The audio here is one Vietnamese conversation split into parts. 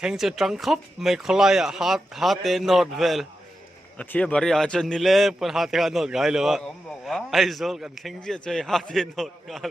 theng che trăng khop mai kholai a hat te not vel a thia bari a chen ni le pon hat ka not gai lo ai zol kan theng che chei hat te not gal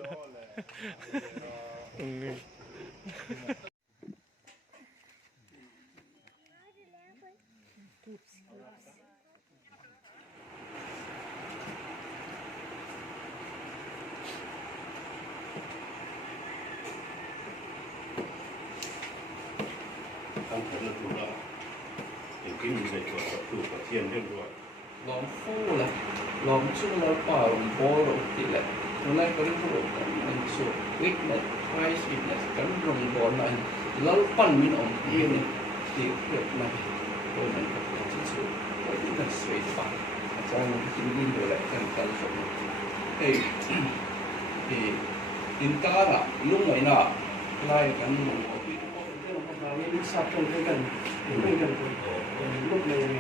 ตั้งแต่นั้นดูว่าอย่างที่มีในตัวสับปลูกกระเทียมเรียบร้อย Lom fulla, lom sulla paun borotille. Nulla kori huokan, men so witness, Christ witness, kan rong bonan. Lal pan min om ini di man. Bonan kan sisu. Koi kan sweet pa. Acara kita ini boleh kan kalau so. Intara lumai na lai kan mong. Ini satu kan. Ini kan. Look lagi.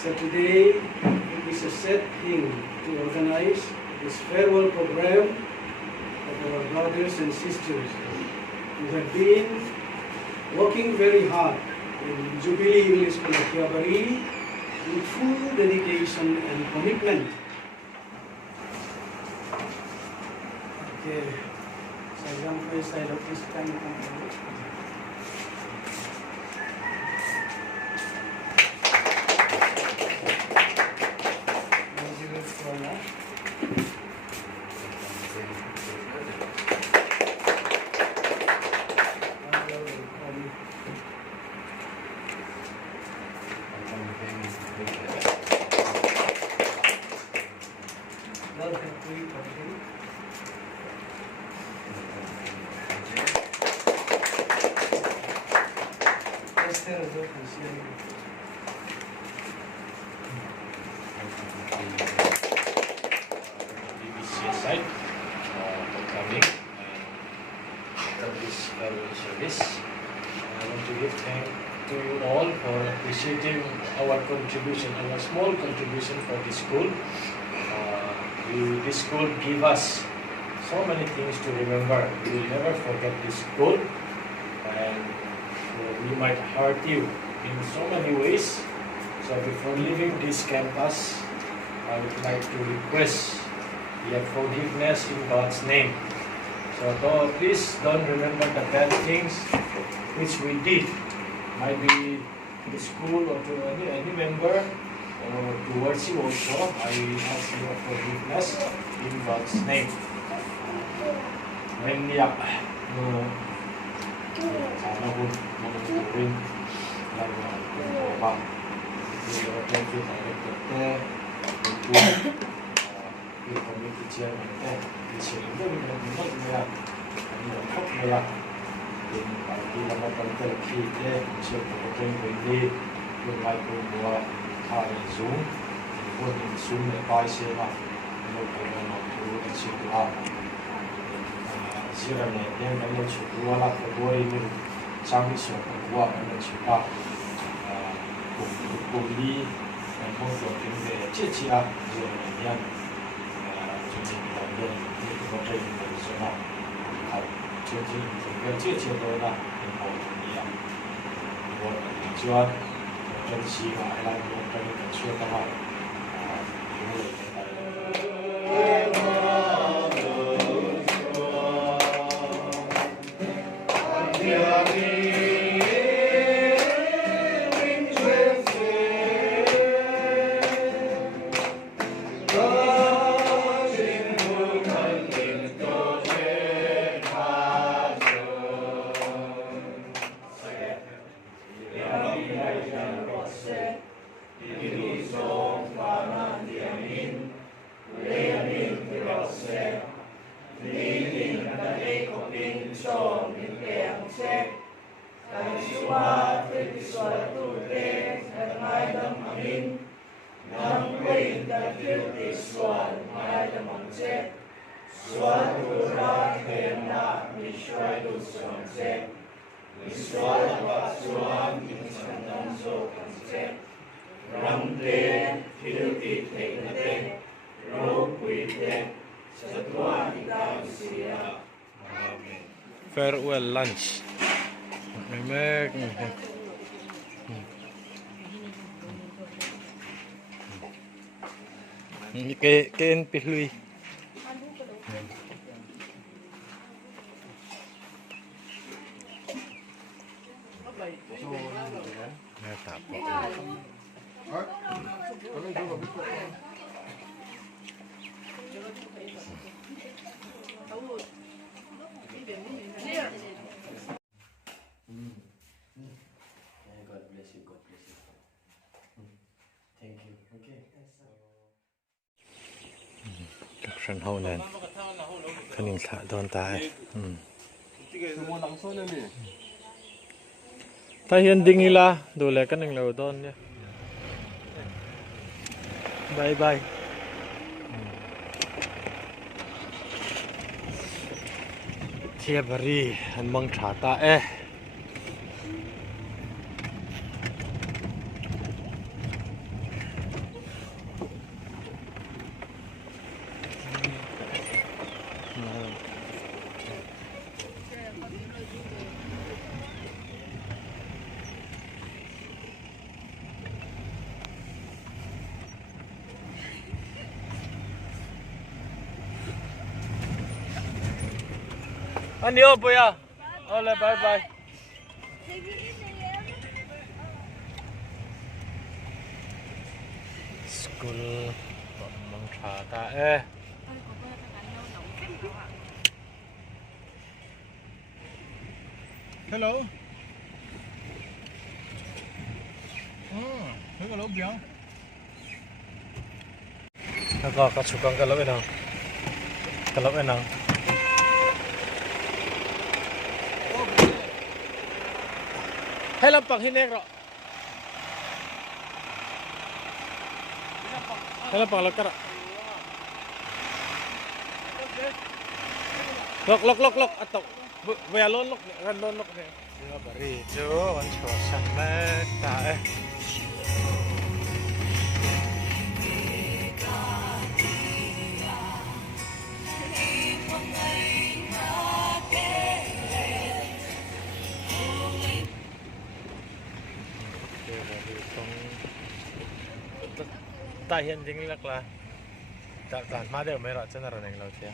So today it is a set thing to organize this farewell program of our brothers and sisters who have been working very hard in Jubilee English School of Kiabari with full dedication and commitment. Okay, so young place I love this kind of side for coming and this service. I want to give thanks to you all for appreciating our contribution, our small contribution for this school. This school give us so many things to remember. We will never forget this school, and we might hurt you in so many ways. So before leaving this campus, I would like to request your forgiveness in God's name. So please don't remember the bad things which we did. Might be to the school or to any member or towards you also. I ask your forgiveness in God's name. When yak sana pun mengumpulkan lagu apa yang kita dapat untuk community chairman di sini itu benar-benar melihat khóc melihat di dalam kantor kita siap berjalan berdiri dengan buat hari Zoom buat Zoom lepas siapa untuk waktu di situ siapa yang dalam situ lah Februari ini sampai siapa buat dalam situ kumpuli dan untuk tinggal cici yang这个这一个什么，好，整个这些都呢跟我一样，我希望珍惜吧，来我跟你们说的话，因为farewell lunch. mek ke en pihlui na tapo God bless you. God bless you. Thank you. Okay. caption ho nen khaning tha don ta ta hian ding ila do le kaning lo don nya bye bye thia bari an mang tha ta Ani o boya. Ole bye bye. School mang tha ta Hello. Cái lỗ biển. Nó có cái chụp cái lỗ bên nào. Cái lỗ bên nào. Hay là bằng hình này rồi. Hay là bằng lắc ra. Lok. Atau về lon lok, gần lon lok này. Chưa bari chú, con chó săn mẹ ta ta hiện chính là tàn má đều mấy loại chân là này lâu chưa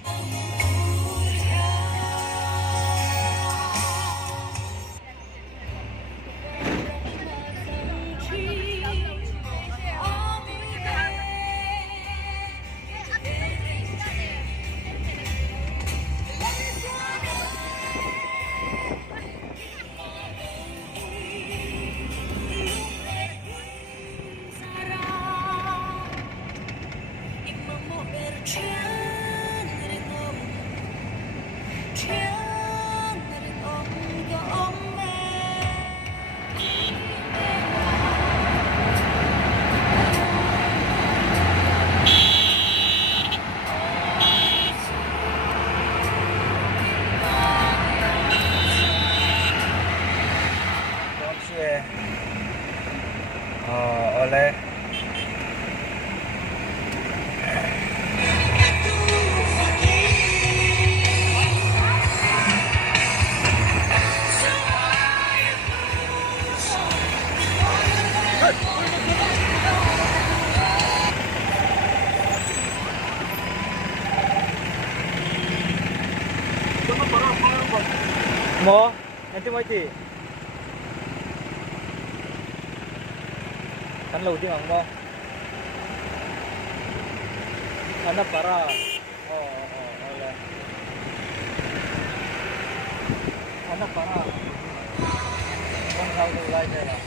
oleh mo nanti mau đi kan lo di mo anak para oleh anak para con sao được lại đây là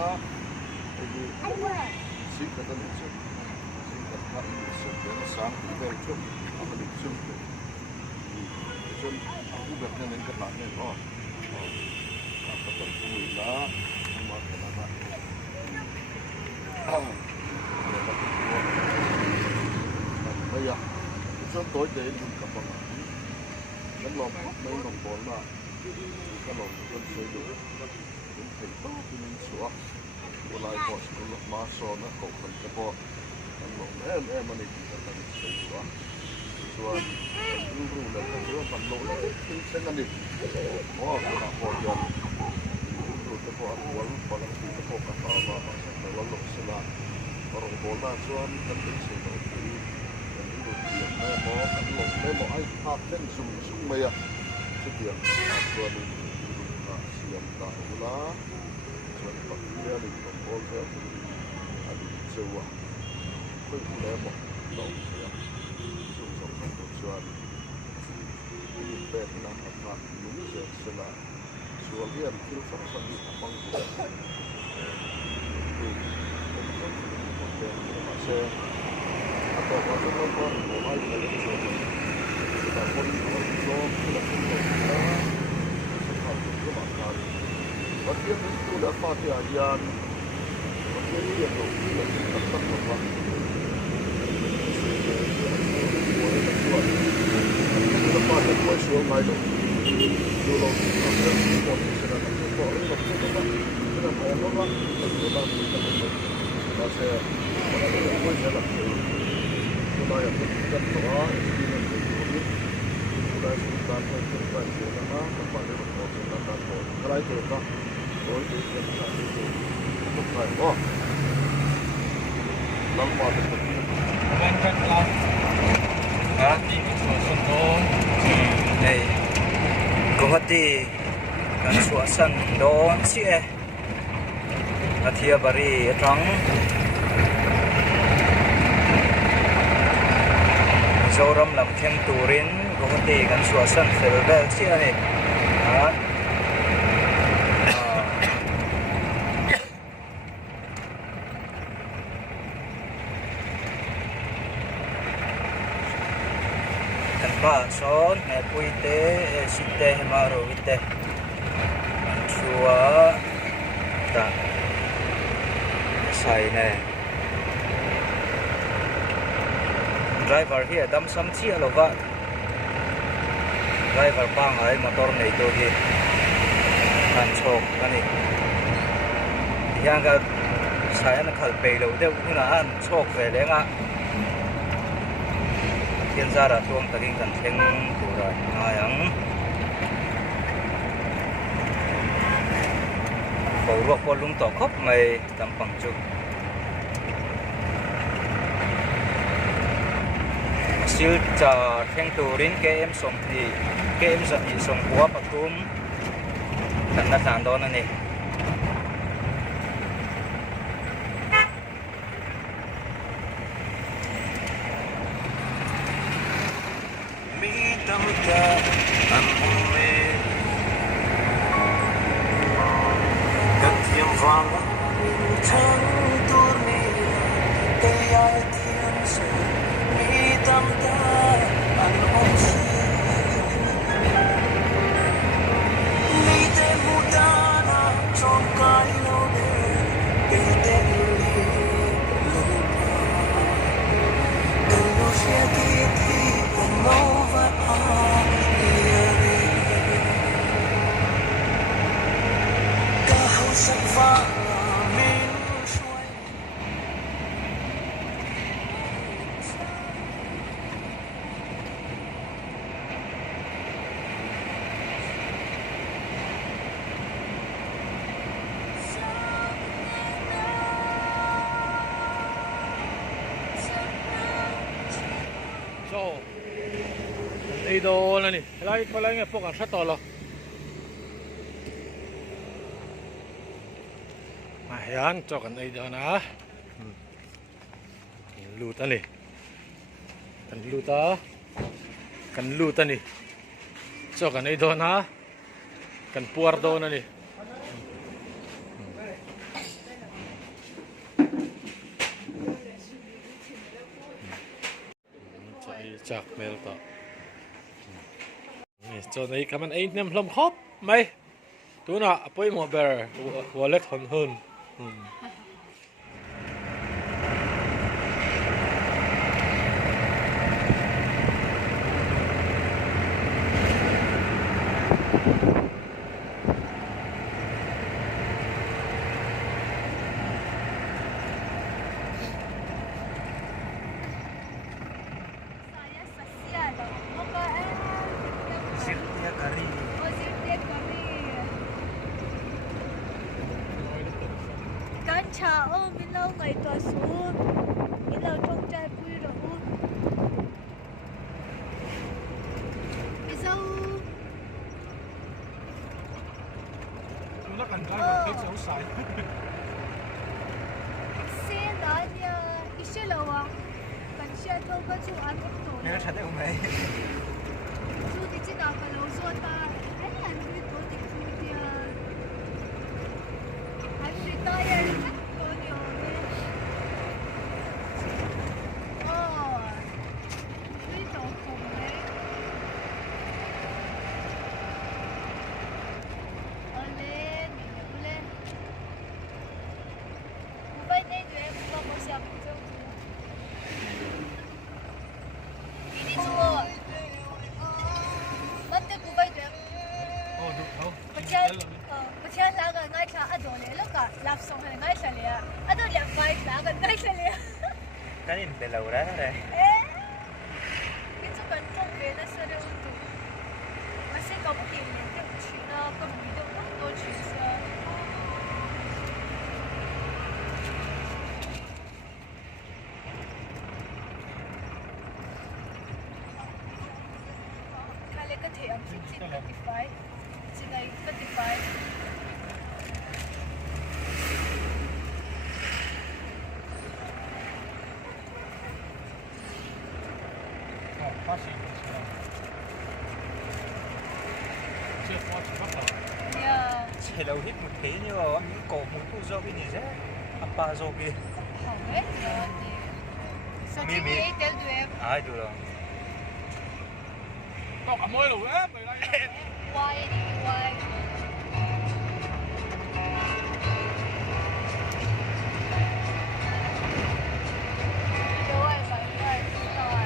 đó thì sĩ cái tân lịch sử sĩ cái tháp lịch sử cái sáng thì về trước nó lịch sử chân cũng việc nên cái lại này có các tập người đó mà cái là bây giờ chân tối để dùng các bạn đánh lồng mấy lồng bồn mà cái lồng con xây dựng cũng thành tốt thì mình sửa lại có sự lọc má so nó không cần cái bộ đánh lồng em mà này thì cần xây sửaส่วนรู้เลยก็คือมันลงแล้วทิ้งเส้นกันดิอ๋อคือพอเดือนรู้แต่พอวันพอหลังปีก็พอกระต่ายมาแต่ว่าลงสลากพอลงโบราณส่วนกันเป็นสิ่งที่กันดูเดียนแม่หมอกันลงแม่หมอไอ้ภาพเล่นซุ่มไม่อะเสียงส่วนเสียงตาอุลาส่วนปักเรียนลงโบราณอันนี้เจ้าคุยแม่หมอลงเสียงsoal ini pernah apa menurut saya soal dia itu sama di abang itu saya atau macam apa mulai dari itu kita pun itu kita pun sesuatu itu makan bagian itu dapat diajar bagian dia itu kita tetap membuat lepas itu kau suruh main tu, dulu aku dah buat sesuatu yang aku buat, aku buat apa, kita main apa, kita buat apa, masa mana aku saya nak, cuma yang kita doa, kita sultan kita jalan, tempat yang kita sultan tu, kalau itu tak, kalau itu kita itu, kita main oh, lama tu. Bên cạnh lòng thì sửa sân đốn này có thì kan sửa sân đốn chứ à thia bari trắng zoram làm thêm turin có thì kan sửa sân phải bel chứ này ba son ne puite site maro vite chua ta sai ne driver here dam sam chi alova driver bang ai motor nei to hi kan chok ani yang ga sai na khal pe lo de una an chok ve le nga thiên gia đã tuông taking kan theng tu rồi ayang bầu ruột bò lung tỏ khóc mày tầm bằng chục siêu trà theng tu đến cái em sống thì cái em giận thì sống quá bạc túm cần đặt đàn đó này đồ này lấy có lấy nghe phục ăn sát to rồi mà yan cho cần đây đó na lù ta này cần lù ta này cho cần đây đó na cần puar đó này จากเมลต่อนี่จนไอ้คำมันไอ้เนี่ยพร้อมครบไหมตัวน่ะไปหมดเบอร์หัวเล็กทนหุ่นSaya sasial. Apa Sirtia kari. Oh, sirtia kari. Kan cha oh min lau ngai to su. Min lau trong chai pui ro u. Bisau. ตัวนักกันได้แบบเล็กเสาใส Sen da nia. Ishe lau ah. Kan sha to kan chu an ok to. ไม่รู้ชัดได้ไหม Chu di chi na ka lau zo ta. Ai an ri to di chu dia. An retire kat to ni o ne. Oh. Ri to ko ne. Ole, mi ole. Mu bai nei due, mu ba mo sia mu zo. Ini semua. Mati ku bai due. โอ้ดูเขา Percaya laga ngai cha ado le lo ka lap song le ngai cha le ya. Ado le bai laga ngai cha le. Kan ini belau dah deh. Itu kan trong về na sa de tu. Masih kau mungkin le te chi na ko mi do na to chi sa. Kale ka the am fit 35. Sinai 35.花心是吧？这花什么好？ Ya. Chỉ đầu hít một thế như mà những cổ một tu do cái gì thế? Apa do cái? Không hết rồi. Sao Mi chị mi. nghĩ tên tụi em Ai được rồi. 到咁開路咧，未嚟。 quay đi quay. Rồi, phải rồi, rồi.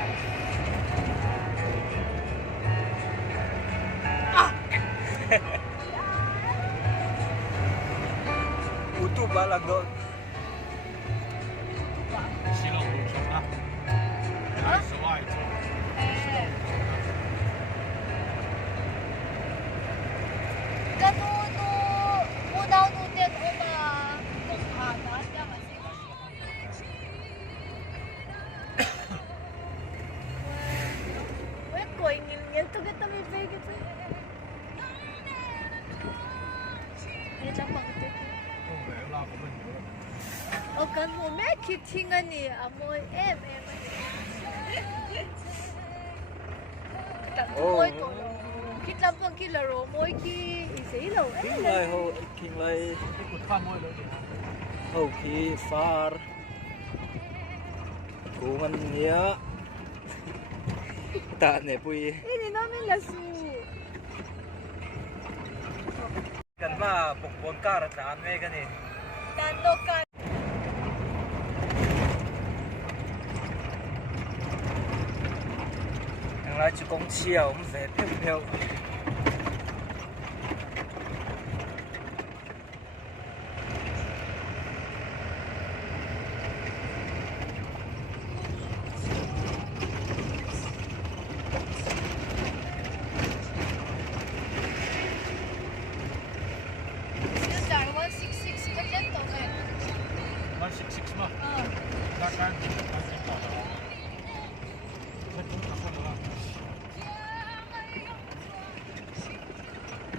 Utuh balang doon. 西路路上啊，手愛做。 Eh. Ganun no, unaw no din uma kung haba niya kasi. Well, koy ngil to kita may bigit. Ini lang pang ito. 都未啦，咁樣樣。 O kan mo me kitingan ni amoy em. Tak moy ko. Kita pang kilaro moy ki isilaw. Kinh lai hồ, kinh lai 呢個攤開兩條。 hồ khí phar. Kuman niya. Ta ne pui. Ini namin lasu. Kan ma pukpon karat na ame kan eh. Nano ka. Yang lai chu kong chiao, về phiêu phiêu. Sila dar 166 ka dyan to eh. 166嘛， Ah. 大概1到了。乜都得㗎啦。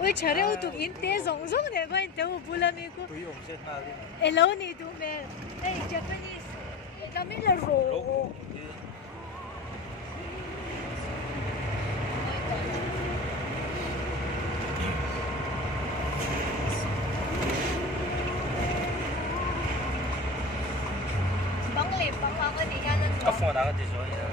Uy, chare utuk inte zong zong ne ko inte mo bulami ko. Tui yung set na rin. Hello ni tu me. Hey, Japanese. Kami la ro. Logo. Bang le, bang ka ni yan ang Ka phone na ka di so ya.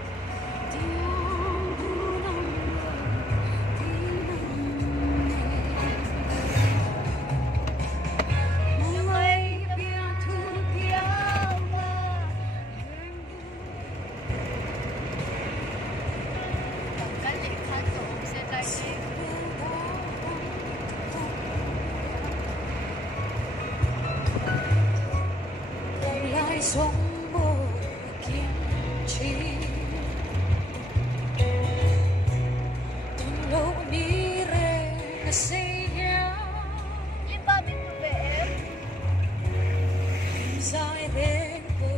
从不kimchi Tulo ni re kasaya Iba min mo BM. Sai re ko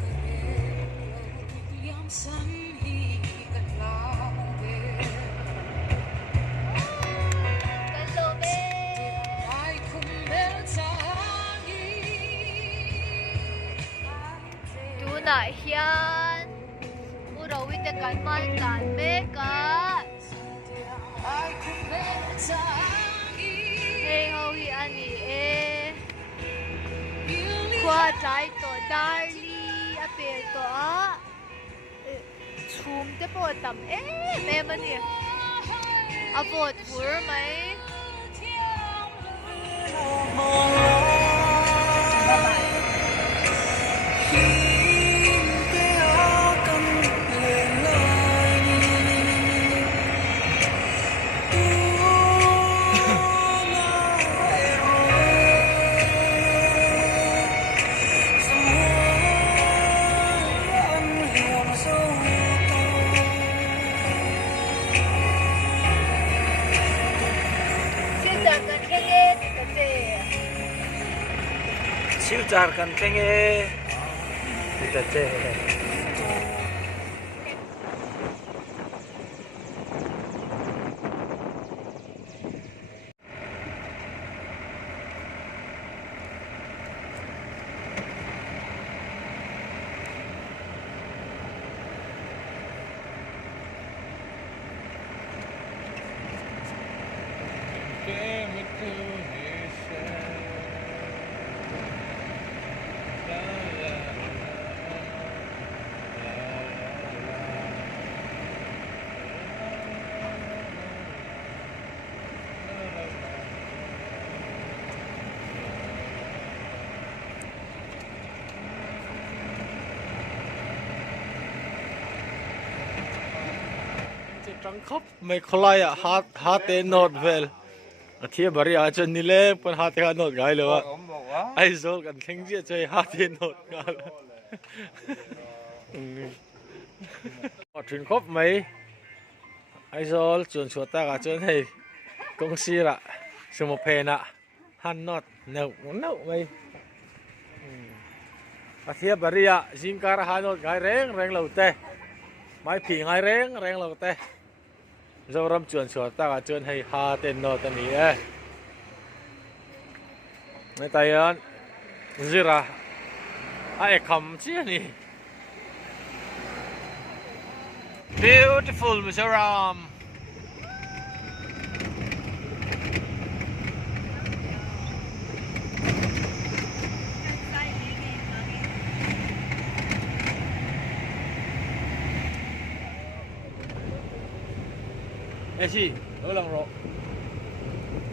kare Yam san hi kan lage Hello, be. Ai kum bel tangi Tuna hiyan. Urawit na kalman ka. Ai kum bel tangi Hey, howi ani eh. Kwa try to darli apel to chum te po tam me mani. Abot pur mai. Sita ka kenge kasi. Siljar kan kenge kita cek Trăng khóc mày khơi à hát tên nốt về thì bari à chân đi lên पण hát tên nốt gái luôn ai rồi cần khen gì chơi hát tên nốt gái chuyện khóc mày ai rồi chuyện chuột ta cả chuyện này công ty là sự một phe nè han nốt nấu mày thì bari à xin cả hát nốt gái reng lâu tê mai phì ngay reng lâu tê rồi rắm chuyện chuột ta cả chuyện hay hát tên nốt tên gì ấy mấy tay anh gì ra ai cầm chứ nè beautiful Mr. Ram eh si ulang ro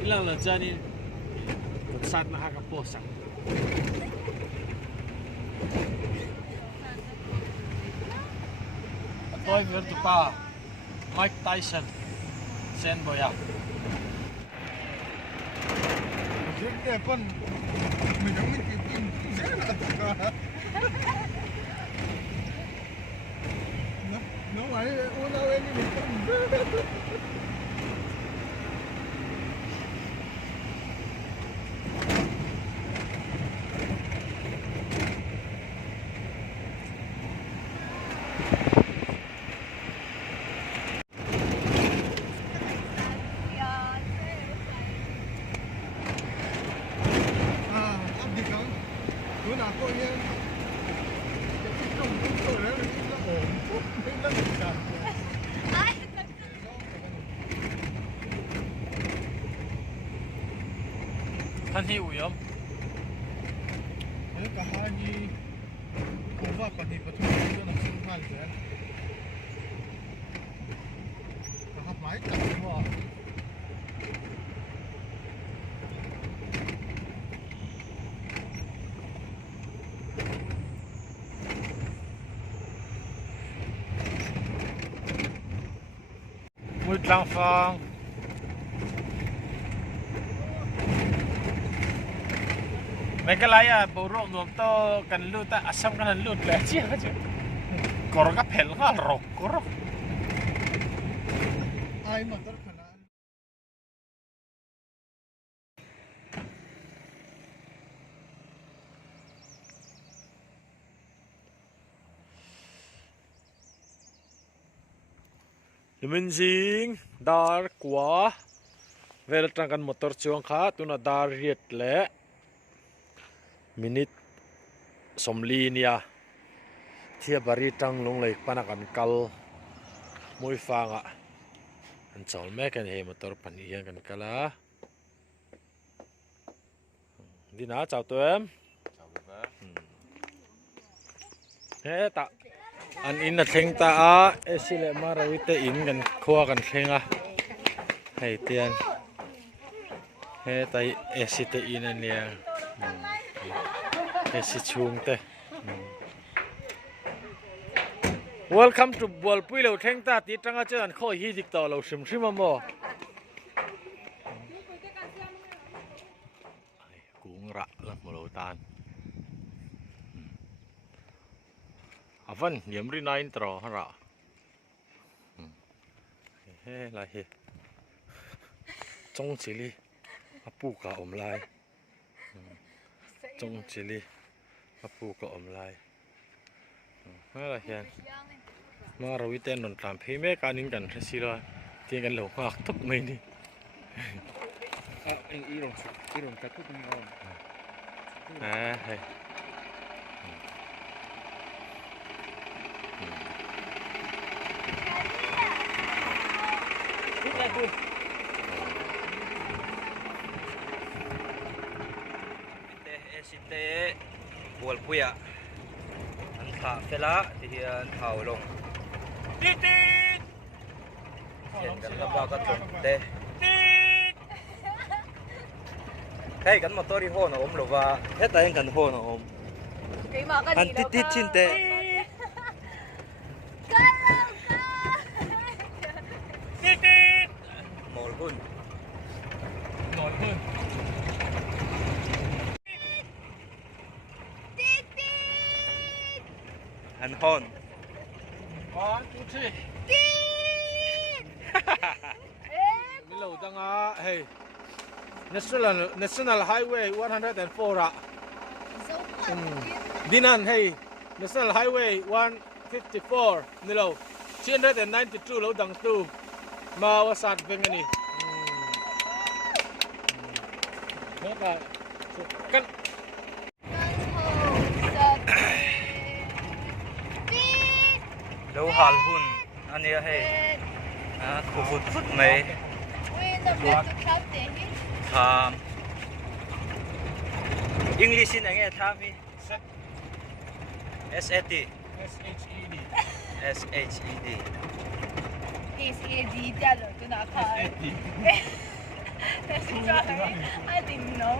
ilang là chân đi sát na haka posa Toy Virtupa Mike Tyson Sen Boya Jadi pun minum ini pun saya nak tukar. No, una vez ni me Thân hiệu yếm Ini kahani kuva pati patu itu nak simpan kan. Kahap mai tak semua. Mùi trăng phang ไม่ก็ไรอ่ะบุรุษรวมโตกันลุดแต่อัศมกันลุดเลยเชี่ยก็จะกรกับเพลก็รกกรก Ay, motor kanan. Limin sing dar kwa vel tangkan motor chuang kha tuna dar riat le minute somli nia thia bari tang long lei panakan kal mui fanga an chol me kan he motor pan hian kan kala dina chào tụi em he ta an in na theng ta a esile mara wite in kan khua kan thenga hei tian he tai esite in ania esi chung te welcome to Bolpui lo theng ta ti tanga chan kho hi dik to lo sim sim mo cũng rạ lắm một lỗ tan à vâng nhiễm ri nine trò hả rạ he là he trong chỉ li apu cả ôm lại trong chỉ li apu cả ôm lại hay là hiền mà rồi tên nón làm phê mấy cái nín cần hết xí rồi tiền cần lẩu hoặc thúc mình đi anh iron cắt thuốc ngon à hay esite Bolpui an thả phê lá thì hiện thảo lông hiện gần gặp vào các tuần tê hey kan motor ho na om lova heta en kan ho na om Cái mà cái an gì tit đâu tit cơ. chin te mol hun nổi hơn an hon 1 2 3 mi lo tanga hey National Highway 104 ạ. Dinan hey National Highway 154 nilo 392 lo dang tu ma wasat vengani Maka kan lo hal hun ania hey khu phut phut mai tham English in nghe tham đi SAT SHED SAD掉了就拿开。I didn't know.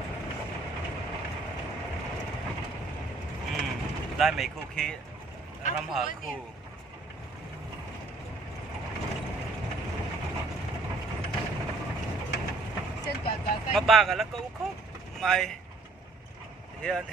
lại mấy khu khi ram hà khu mà ba cái là câu khúc mày hiện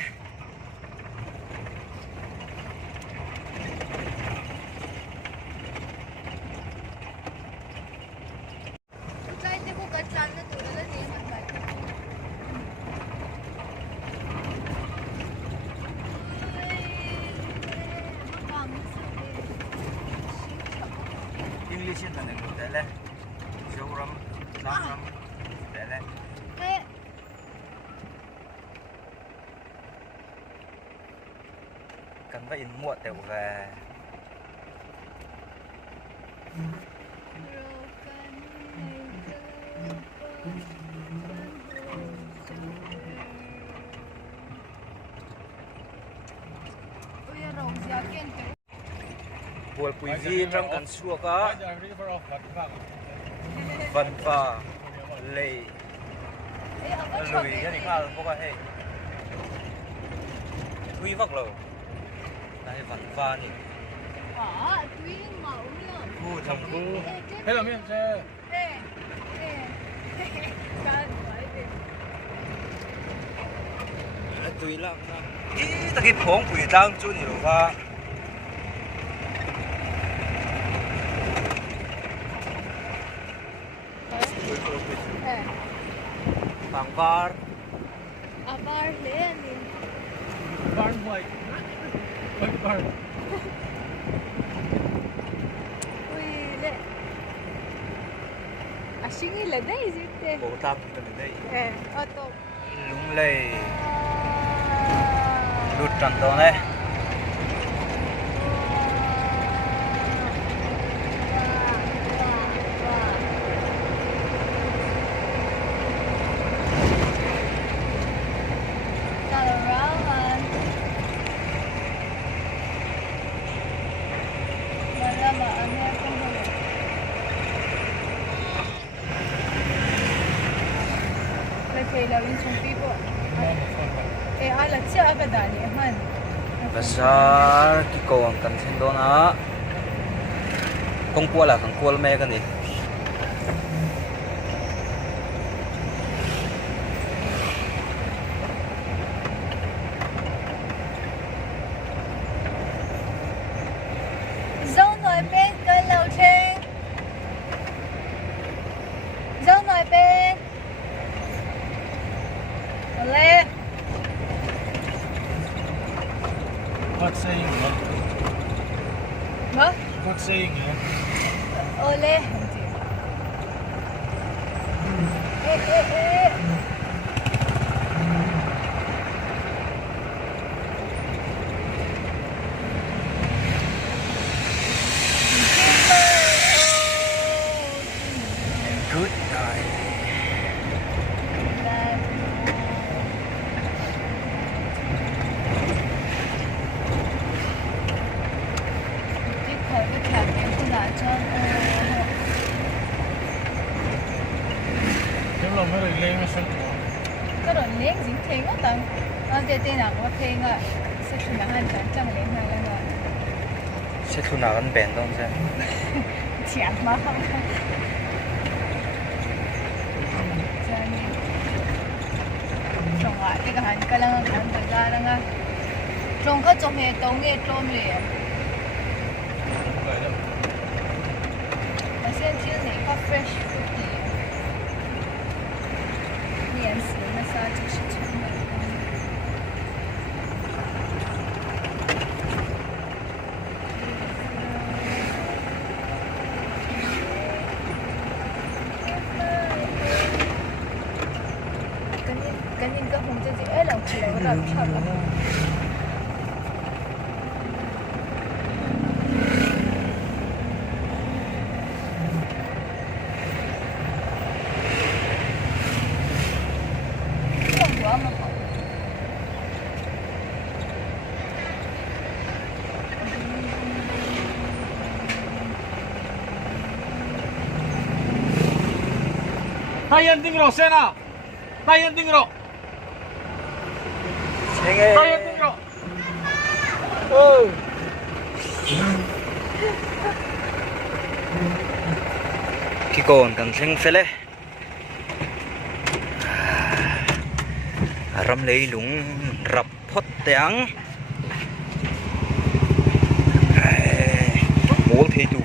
English là những cái này show ram ram để này cần phải in muộn để về buổi quý vị trong cảnh xua có vần phà lệ lùi cái này khá là có hay quý vắc lầu đây vần phà này khu trong khu thế là miếng xe tui lang na hi ta ki phong pui tang chu ni lo wa bang var Abar le ani. Barn boy. Barn. Ui le. Ashingi le dai zitte. bo tam ta ni dei Auto. lung lei lut tan to ne Bazar ki ko ang kan thing do na kong kuala kan kual me kan ni Dâu nói bên cơn lầu trên. Dâu nói bên. Lên. What saying? Hả? What saying? Lên. Ê. good night Nếu lòng nó lên nó sẽ cái đoạn nén diễn thiên quá tận đây tên nào có thiên à sẽ chuyển hàng chẳng chẳng lên hai lần rồi sẽ thu nào ăn bền không xem chạm mà không trồng lại cái hành cái lăng hành cái ra lăng á trồng cái trồng hè trồng nghe trôm liền我现在听哪个 fresh fruity 面食那啥就是成本赶紧跟红姐姐哎聊起来，我老跳了。Tayan tingro sena. Tayan tingro. 생애 Tayan tingro. Oh. ki kon kan thing fele ram lei lung rap phot teang mol thei tu